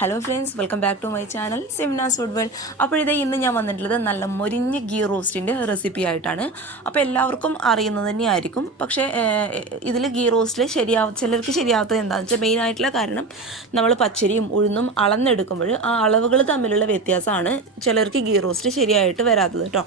Hello friends, welcome back to my channel Semina's food world. അപ്പോൾ ഇതേ ഇന്ന് ഞാൻ വന്നിട്ടുള്ളത് നല്ല മൊരിഞ്ഞ ഗീ റോസ്റ്റിൻ്റെ റെസിപ്പി ആയിട്ടാണ്. അപ്പോൾ എല്ലാവർക്കും അറിയുന്നത് തന്നെയായിരിക്കും. പക്ഷേ ഇതിൽ ഗീ റോസ്റ്റിൽ ചിലർക്ക് ശരിയാവാത്തത് എന്താണെന്ന് വെച്ചാൽ മെയിനായിട്ടുള്ള കാരണം നമ്മൾ പച്ചരിയും ഉഴുന്നും അളന്നെടുക്കുമ്പോൾ ആ അളവുകൾ തമ്മിലുള്ള വ്യത്യാസമാണ് ചിലർക്ക് ഗീ റോസ്റ്റ് ശരിയായിട്ട് വരാത്തത് കേട്ടോ.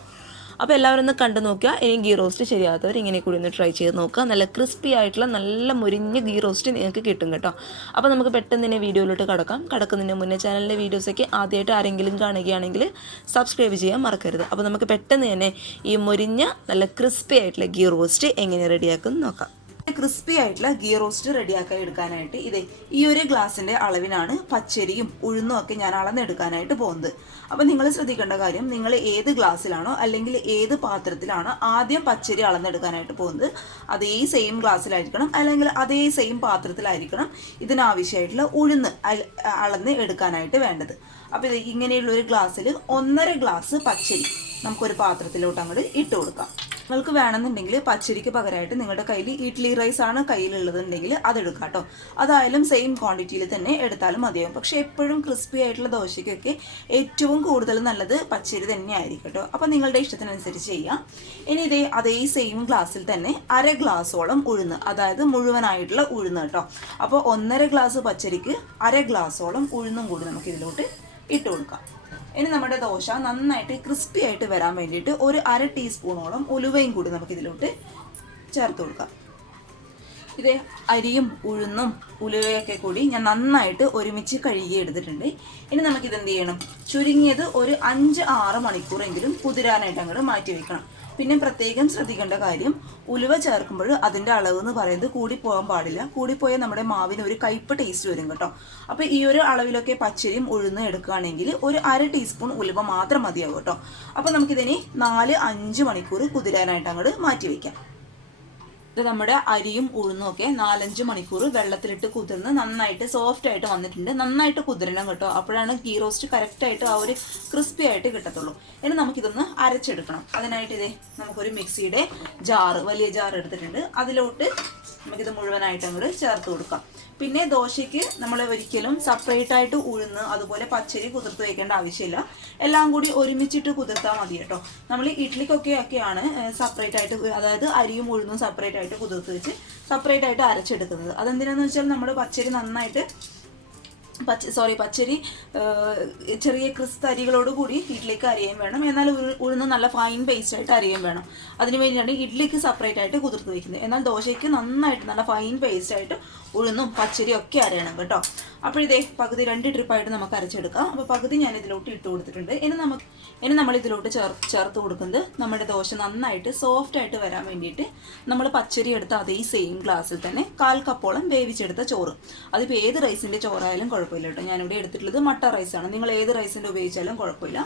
അപ്പോൾ എല്ലാവരും ഒന്ന് കണ്ടു നോക്കുക. ഇനി ഗീ റോസ്റ്റ് ശരിയാത്തവർ ഇങ്ങനെ കൂടി ഒന്ന് ട്രൈ ചെയ്ത് നോക്കുക. നല്ല ക്രിസ്പി ആയിട്ടുള്ള നല്ല മുരിഞ്ഞ ഗീ റോസ്റ്റ് നിങ്ങൾക്ക് കിട്ടും കേട്ടോ. അപ്പോൾ നമുക്ക് പെട്ടെന്ന് തന്നെ വീഡിയോയിലോട്ട് കടക്കുന്നതിന് മുന്നേ ചാനലിലെ വീഡിയോസൊക്കെ ആദ്യമായിട്ട് ആരെങ്കിലും കാണുകയാണെങ്കിൽ സബ്സ്ക്രൈബ് ചെയ്യാൻ മറക്കരുത്. അപ്പോൾ നമുക്ക് പെട്ടെന്ന് തന്നെ ഈ മുരിഞ്ഞ നല്ല ക്രിസ്പി ആയിട്ടുള്ള ഗീ റോസ്റ്റ് എങ്ങനെ റെഡിയാക്കും നോക്കാം. ക്രിസ്പി ആയിട്ടുള്ള ഗീ റോസ്റ്റ് റെഡിയാക്കി എടുക്കാനായിട്ട് ഇതേ ഈ ഒരു ഗ്ലാസിൻ്റെ അളവിനാണ് പച്ചരിയും ഉഴുന്നും ഒക്കെ ഞാൻ അളന്നെടുക്കാനായിട്ട് പോകുന്നത്. അപ്പം നിങ്ങൾ ശ്രദ്ധിക്കേണ്ട കാര്യം, നിങ്ങൾ ഏത് ഗ്ലാസ്സിലാണോ അല്ലെങ്കിൽ ഏത് പാത്രത്തിലാണോ ആദ്യം പച്ചരി അളന്നെടുക്കാനായിട്ട് പോകുന്നത് അതേ സെയിം ഗ്ലാസ്സിലായിരിക്കണം അല്ലെങ്കിൽ അതേ സെയിം പാത്രത്തിലായിരിക്കണം ഇതിനാവശ്യമായിട്ടുള്ള ഉഴുന്ന് അളന്ന് എടുക്കാനായിട്ട് വേണ്ടത്. അപ്പോൾ ഇത് ഇങ്ങനെയുള്ള ഒരു ഗ്ലാസ്സിൽ 1.5 ഗ്ലാസ് പച്ചരി നമുക്കൊരു പാത്രത്തിലോട്ട് അങ്ങോട്ട് ഇട്ട് കൊടുക്കാം. നിങ്ങൾക്ക് വേണമെന്നുണ്ടെങ്കിൽ പച്ചരിക്ക് പകരമായിട്ട് നിങ്ങളുടെ കയ്യിൽ ഇഡ്ഡലി റൈസ് ആണ് കയ്യിലുള്ളതുണ്ടെങ്കിൽ അതെടുക്കാം കേട്ടോ. അതായാലും സെയിം ക്വാണ്ടിറ്റിയിൽ തന്നെ എടുത്താലും മതിയാവും. പക്ഷേ എപ്പോഴും ക്രിസ്പി ആയിട്ടുള്ള ദോശയ്ക്കൊക്കെ ഏറ്റവും കൂടുതൽ നല്ലത് പച്ചരി തന്നെ ആയിരിക്കും കേട്ടോ. അപ്പോൾ നിങ്ങളുടെ ഇഷ്ടത്തിനനുസരിച്ച് ചെയ്യാം. ഇനി അതേ സെയിം ഗ്ലാസ്സിൽ തന്നെ 1/2 ഗ്ലാസോളം ഉഴുന്ന്, അതായത് മുഴുവനായിട്ടുള്ള ഉഴുന്ന് കേട്ടോ. അപ്പോൾ 1.5 ഗ്ലാസ് പച്ചരിക്ക് 1/2 ഗ്ലാസോളം ഉഴുന്നും കൂടി നമുക്ക് ഇതിലോട്ട് ഇട്ട് കൊടുക്കാം. ഇനി നമ്മുടെ ദോശ നന്നായിട്ട് ക്രിസ്പി ആയിട്ട് വരാൻ വേണ്ടിയിട്ട് ഒരു 1/2 ടീസ്പൂണോളം ഉലുവയും കൂടി നമുക്ക് ഇതിലോട്ട് ചേർത്ത് കൊടുക്കാം. ഇത് അരിയും ഉഴുന്നും ഉലുവയൊക്കെ കൂടി ഞാൻ നന്നായിട്ട് ഒരുമിച്ച് കഴുകി എടുത്തിട്ടുണ്ട്. ഇനി നമുക്കിത് എന്ത് ചെയ്യണം, ചുരുങ്ങിയത് ഒരു 5-6 മണിക്കൂറെങ്കിലും കുതിരാനായിട്ട് അങ്ങോട്ട് മാറ്റി വെക്കണം. പിന്നെ പ്രത്യേകം ശ്രദ്ധിക്കേണ്ട കാര്യം, ഉലുവ ചേർക്കുമ്പോൾ അതിൻ്റെ അളവ് എന്ന് പറയുന്നത് കൂടിപ്പോകാൻ പാടില്ല. കൂടിപ്പോയാൽ നമ്മുടെ മാവിന് ഒരു കയ്പ്പ് ടേസ്റ്റ് വരും കേട്ടോ. അപ്പോൾ ഈ ഒരു അളവിലൊക്കെ പച്ചരിയും ഉഴുന്നും എടുക്കുകയാണെങ്കിൽ ഒരു 1/2 ടീസ്പൂൺ ഉലുവ മാത്രം മതിയാവും കേട്ടോ. അപ്പോൾ നമുക്കിതിനെ 4-5 മണിക്കൂർ കുതിരാനായിട്ട് അങ്ങോട്ട് മാറ്റി വയ്ക്കാം. ഇത് നമ്മുടെ അരിയും ഉഴുന്നും ഒക്കെ 4-5 മണിക്കൂർ വെള്ളത്തിലിട്ട് കുതിർന്ന് നന്നായിട്ട് സോഫ്റ്റ് ആയിട്ട് വന്നിട്ടുണ്ട്. നന്നായിട്ട് കുതിരണം കേട്ടോ. അപ്പോഴാണ് ഗീ റോസ്റ്റ് കറക്റ്റായിട്ട് ആ ഒരു ക്രിസ്പി ആയിട്ട് കിട്ടത്തുള്ളൂ. ഇനി നമുക്കിതൊന്ന് അരച്ചെടുക്കണം. അതിനായിട്ട് നമുക്കൊരു മിക്സിയുടെ വലിയ ജാർ എടുത്തിട്ടുണ്ട്. അതിലോട്ട് നമുക്കിത് മുഴുവനായിട്ട് അങ്ങോട്ട് ചേർത്ത് കൊടുക്കാം. പിന്നെ ദോശയ്ക്ക് നമ്മൾ ഒരിക്കലും സെപ്പറേറ്റ് ആയിട്ട് ഉഴുന്ന് അതുപോലെ പച്ചരി കുതിർത്ത് വയ്ക്കേണ്ട ആവശ്യമില്ല. എല്ലാം കൂടി ഒരുമിച്ചിട്ട് കുതിർത്താൽ മതി കേട്ടോ. നമ്മൾ ഇഡ്ഡലിക്കൊക്കെയാണ് സെപ്പറേറ്റ് ആയിട്ട്, അതായത് അരിയും ഉഴുന്നും സെപ്പറേറ്റ് ആയിട്ട് കുതിർത്ത് വെച്ച് സെപ്പറേറ്റ് ആയിട്ട് അരച്ചെടുക്കുന്നത്. അതെന്തിനാന്ന് വെച്ചാൽ നമ്മൾ പച്ചരി നന്നായിട്ട് പച്ചരി ചെറിയ ക്രിസ്പ് അരികളോട് കൂടി ഇഡ്ഡലിക്ക് അരിയാൻ വേണം. എന്നാൽ ഉഴുന്ന് നല്ല ഫൈൻ പേസ്റ്റ് ആയിട്ട് അരിയാൻ വേണം. അതിന് വേണ്ടിയാണ് ഇഡ്ഡലിക്ക് സെപ്പറേറ്റ് ആയിട്ട് കുതിർത്ത് വയ്ക്കുന്നത്. എന്നാൽ ദോശയ്ക്ക് നന്നായിട്ട് നല്ല ഫൈൻ പേസ്റ്റ് ആയിട്ട് ഉഴുന്നും പച്ചരിയും ഒക്കെ അരയണം കേട്ടോ. അപ്പോൾ പകുതി 2 ട്രിപ്പായിട്ട് നമുക്ക് അരച്ചെടുക്കാം. അപ്പോൾ പകുതി ഞാൻ ഇതിലോട്ട് ഇട്ട് കൊടുത്തിട്ടുണ്ട്. ഇനി നമ്മൾ ഇതിലോട്ട് ചേർത്ത് കൊടുക്കുന്നത് നമ്മുടെ ദോശ നന്നായിട്ട് സോഫ്റ്റ് ആയിട്ട് വരാൻ വേണ്ടിയിട്ട് നമ്മൾ പച്ചരി എടുത്ത അതേ സെയിം ഗ്ലാസ്സിൽ തന്നെ 1/4 കപ്പോളം വേവിച്ചെടുത്ത ചോറ്. അതിപ്പോൾ ഏത് റൈസിൻ്റെ ചോറായാലും കുഴപ്പമില്ല കേട്ടോ. ഞാനിവിടെ എടുത്തിട്ടുള്ളത് മട്ട റൈസാണ്. നിങ്ങൾ ഏത് റൈസിൻ്റെ ഉപയോഗിച്ചാലും കുഴപ്പമില്ല.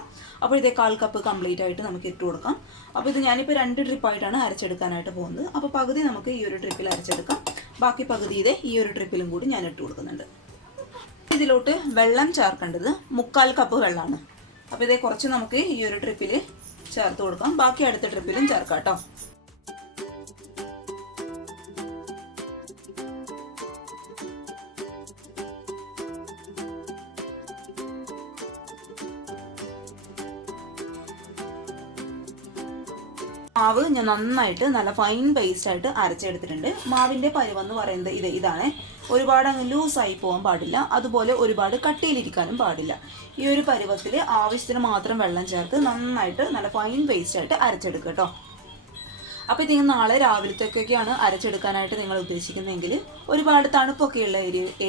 അപ്പോൾ 1/4 കപ്പ് കംപ്ലീറ്റ് ആയിട്ട് നമുക്ക് ഇട്ട് കൊടുക്കാം. അപ്പോൾ ഇത് ഞാനിപ്പോൾ 2 ട്രിപ്പായിട്ടാണ് അരച്ചെടുക്കാനായിട്ട് പോകുന്നത്. അപ്പോൾ പകുതി നമുക്ക് ഈ ഒരു ട്രിപ്പിൽ അരച്ചെടുക്കാം. ബാക്കി പകുതി ഈ ഒരു ട്രിപ്പിലും കൂടി ഞാൻ ഇട്ട് കൊടുക്കുന്നുണ്ട്. ഇതിലോട്ട് വെള്ളം ചേർക്കേണ്ടത് 3/4 കപ്പ് വെള്ളമാണ്. അപ്പോൾ കുറച്ച് നമുക്ക് ഈ ഒരു ട്രിപ്പിൽ ചേർത്ത് കൊടുക്കാം. ബാക്കി അടുത്ത ട്രിപ്പിലും ചേർക്കാം കേട്ടോ. മാവ് ഞാൻ നന്നായിട്ട് നല്ല ഫൈൻ പേസ്റ്റ് ആയിട്ട് അരച്ചെടുത്തിട്ടുണ്ട്. മാവിൻ്റെ പരുവെന്ന് പറയുന്നത് ഇതാണ്. ഒരുപാട് അങ്ങ് ലൂസായി പോകാൻ പാടില്ല, അതുപോലെ ഒരുപാട് കട്ടിയിലിരിക്കാനും പാടില്ല. ഈ ഒരു പരുവത്തിൽ ആവശ്യത്തിന് മാത്രം വെള്ളം ചേർത്ത് നന്നായിട്ട് നല്ല ഫൈൻ പേസ്റ്റ് ആയിട്ട് അരച്ചെടുക്കുക കേട്ടോ. അപ്പോൾ ഇത് നാളെ രാവിലത്തേക്കൊക്കെയാണ് അരച്ചെടുക്കാനായിട്ട് നിങ്ങൾ ഉദ്ദേശിക്കുന്നതെങ്കിൽ, ഒരുപാട് തണുപ്പൊക്കെയുള്ള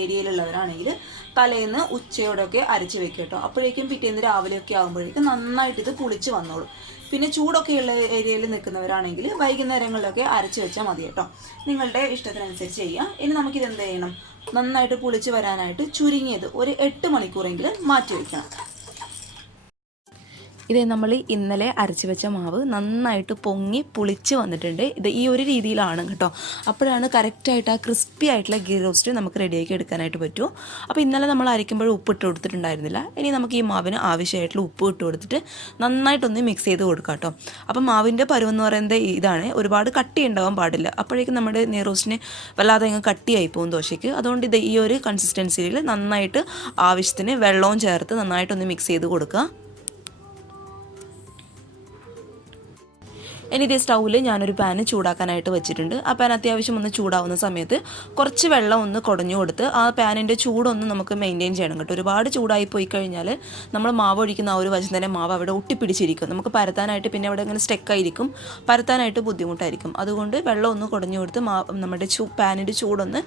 ഏരിയയിലുള്ളവരാണെങ്കിൽ തലേന്ന് ഉച്ചയോടൊക്കെ അരച്ച് വെക്കുക കേട്ടോ. അപ്പോഴേക്കും പിറ്റേന്ന് രാവിലെയൊക്കെ ആകുമ്പോഴേക്കും നന്നായിട്ട് ഇത് പുളിച്ച് വന്നോളും. പിന്നെ ചൂടൊക്കെയുള്ള ഏരിയയിൽ നിൽക്കുന്നവരാണെങ്കിൽ വൈകുന്നേരങ്ങളിലൊക്കെ അരച്ച് വെച്ചാൽ മതി കേട്ടോ. നിങ്ങളുടെ ഇഷ്ടത്തിനനുസരിച്ച് ചെയ്യാം. ഇനി നമുക്കിത് എന്ത് ചെയ്യണം, നന്നായിട്ട് പുളിച്ച് വരാനായിട്ട് ചുരുങ്ങിയത് ഒരു 8 മണിക്കൂറെങ്കിലും മാറ്റി വയ്ക്കണം. ഇത് നമ്മൾ ഇന്നലെ അരച്ച് വെച്ച മാവ് നന്നായിട്ട് പൊങ്ങി പുളിച്ച് വന്നിട്ടുണ്ട്. ഇത് ഈ ഒരു രീതിയിലാണ് കേട്ടോ. അപ്പോഴാണ് കറക്റ്റായിട്ട് ആ ക്രിസ്പി ആയിട്ടുള്ള ഗീ റോസ്റ്റ് നമുക്ക് റെഡിയാക്കി എടുക്കാനായിട്ട് പറ്റുമോ. അപ്പോൾ ഇന്നലെ നമ്മൾ അരയ്ക്കുമ്പോൾ ഉപ്പ് ഇട്ട് കൊടുത്തിട്ടുണ്ടായിരുന്നില്ല. ഇനി നമുക്ക് ഈ മാവിന് ആവശ്യമായിട്ടുള്ള ഉപ്പ് ഇട്ട് കൊടുത്തിട്ട് നന്നായിട്ടൊന്ന് മിക്സ് ചെയ്ത് കൊടുക്കാം കേട്ടോ. അപ്പം മാവിൻ്റെ പരുവെന്ന് പറയുന്നത് ഇതാണ്, ഒരുപാട് കട്ടി ഉണ്ടാവാൻ പാടില്ല. അപ്പോഴേക്കും നമ്മുടെ നെയ് റോസ്റ്റിന് വല്ലാതെ അങ്ങ് കട്ടിയായി പോകും ദോശയ്ക്ക്. അതുകൊണ്ട് ഇത് ഈ ഒരു കൺസിസ്റ്റൻസിയിൽ നന്നായിട്ട് ആവശ്യത്തിന് വെള്ളവും ചേർത്ത് നന്നായിട്ടൊന്ന് മിക്സ് ചെയ്ത് കൊടുക്കുക. ഇനി ഇതേ സ്റ്റൗവിൽ ഞാനൊരു പാന് ചൂടാക്കാനായിട്ട് വെച്ചിട്ടുണ്ട്. ആ പാൻ അത്യാവശ്യം ഒന്ന് ചൂടാവുന്ന സമയത്ത് കുറച്ച് വെള്ളം ഒന്ന് കുടഞ്ഞു കൊടുത്ത് ആ പാനിൻ്റെ ചൂടൊന്ന് നമുക്ക് മെയിൻറ്റെയിൻ ചെയ്യണം കേട്ടോ. ഒരുപാട് ചൂടായി പോയി കഴിഞ്ഞാൽ നമ്മൾ മാവ് ഒഴിക്കുന്ന ആ ഒരു വശം തന്നെ മാവ് അവിടെ ഒട്ടിപ്പിടിച്ചിരിക്കും. നമുക്ക് പരത്താനായിട്ട് പിന്നെ അവിടെ ഇങ്ങനെ സ്റ്റെക്കായിരിക്കും, പരത്താനായിട്ട് ബുദ്ധിമുട്ടായിരിക്കും. അതുകൊണ്ട് വെള്ളം ഒന്ന് കുടഞ്ഞു കൊടുത്ത് നമ്മുടെ പാനിൻ്റെ ചൂടൊന്ന്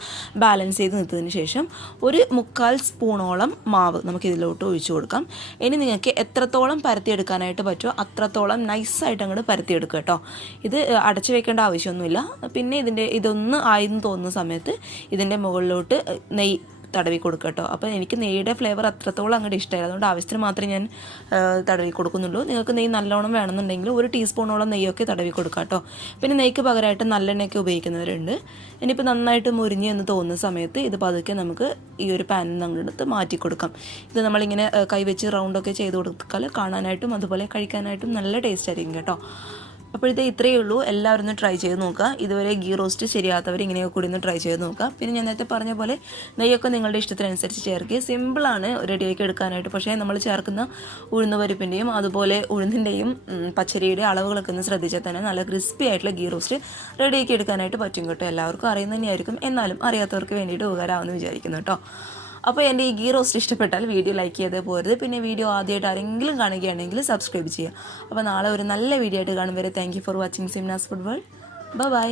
ബാലൻസ് ചെയ്ത് നിർത്തതിന് ശേഷം ഒരു 1/4 സ്പൂണോളം മാവ് നമുക്കിതിലോട്ട് ഒഴിച്ചു കൊടുക്കാം. ഇനി നിങ്ങൾക്ക് എത്രത്തോളം പരത്തിയെടുക്കാനായിട്ട് പറ്റുമോ അത്രത്തോളം നൈസായിട്ട് അങ്ങോട്ട് പരത്തിയെടുക്കുക കേട്ടോ. ഇത് അടച്ചു വെക്കേണ്ട ആവശ്യമൊന്നുമില്ല. പിന്നെ ഇതൊന്ന് ആയെന്ന് തോന്നുന്ന സമയത്ത് ഇതിൻ്റെ മുകളിലോട്ട് നെയ്യ് തടവി കൊടുക്കുക കേട്ടോ. അപ്പോൾ എനിക്ക് നെയ്യുടെ ഫ്ലേവർ അത്രത്തോളം അങ്ങോട്ട് ഇഷ്ടമായില്ല, അതുകൊണ്ട് ആവശ്യത്തിന് മാത്രമേ ഞാൻ തടവി കൊടുക്കുന്നുള്ളൂ. നിങ്ങൾക്ക് നെയ്യ് നല്ലോണം വേണമെന്നുണ്ടെങ്കിൽ 1 ടീസ്പൂണോളം നെയ്യൊക്കെ തടവി കൊടുക്കുക കേട്ടോ. പിന്നെ നെയ്ക്ക് പകരമായിട്ട് നല്ലെണ്ണയൊക്കെ ഉപയോഗിക്കുന്നവരുണ്ട്. ഇനിയിപ്പോൾ നന്നായിട്ട് മുരിഞ്ഞ് എന്ന് തോന്നുന്ന സമയത്ത് ഇത് പതുക്കെ നമുക്ക് ഈ ഒരു പാനിൽ നിന്ന് അങ്ങോട്ട് മാറ്റി കൊടുക്കാം. ഇത് നമ്മളിങ്ങനെ കൈവച്ച് റൗണ്ടൊക്കെ ചെയ്ത് കൊടുത്താൽ കാണാനായിട്ടും അതുപോലെ കഴിക്കാനായിട്ടും നല്ല ടേസ്റ്റ് ആയിരിക്കും കേട്ടോ. അപ്പോഴത്തെ ഇത്രയേ ഉള്ളൂ. എല്ലാവരും ഒന്ന് ട്രൈ ചെയ്ത് നോക്കുക. ഇതുവരെ ഗീ റോസ്റ്റ് ശരിയാത്തവർ ഇങ്ങനെയൊക്കെ കൂടി ഒന്ന് ട്രൈ ചെയ്ത് നോക്കുക. പിന്നെ ഞാൻ നേരത്തെ പറഞ്ഞ പോലെ നെയ്യൊക്കെ നിങ്ങളുടെ ഇഷ്ടത്തിനനുസരിച്ച് ചേർക്കുക. സിമ്പിളാണ് റെഡിയാക്കി എടുക്കാനായിട്ട്. പക്ഷേ നമ്മൾ ചേർക്കുന്ന ഉഴുന്ന് പരിപ്പിൻ്റെയും അതുപോലെ ഉഴുന്നിൻ്റെയും പച്ചരിയുടെയും അളവുകളൊക്കെ ഒന്ന് ശ്രദ്ധിച്ചാൽ തന്നെ നല്ല ക്രിസ്പി ആയിട്ടുള്ള ഗീ റോസ്റ്റ് റെഡിയാക്കി എടുക്കാനായിട്ട് പറ്റും കേട്ടോ. എല്ലാവർക്കും അറിയുന്നത് തന്നെയായിരിക്കും, എന്നാലും അറിയാത്തവർക്ക് വേണ്ടിയിട്ട് ഉപകാരമാവുമെന്ന് വിചാരിക്കുന്നു കേട്ടോ. അപ്പോൾ എൻ്റെ ഈ ഗീ റോസ്റ്റ് ഇഷ്ടപ്പെട്ടാൽ വീഡിയോ ലൈക്ക് ചെയ്തേ പോരുത്. പിന്നെ വീഡിയോ ആദ്യമായിട്ട് ആരെങ്കിലും കാണുകയാണെങ്കിൽ സബ്സ്ക്രൈബ് ചെയ്യുക. അപ്പോൾ നാളെ ഒരു നല്ല വീഡിയോ ആയിട്ട് കാണും വരെ thank you for watching Simnas food world. By.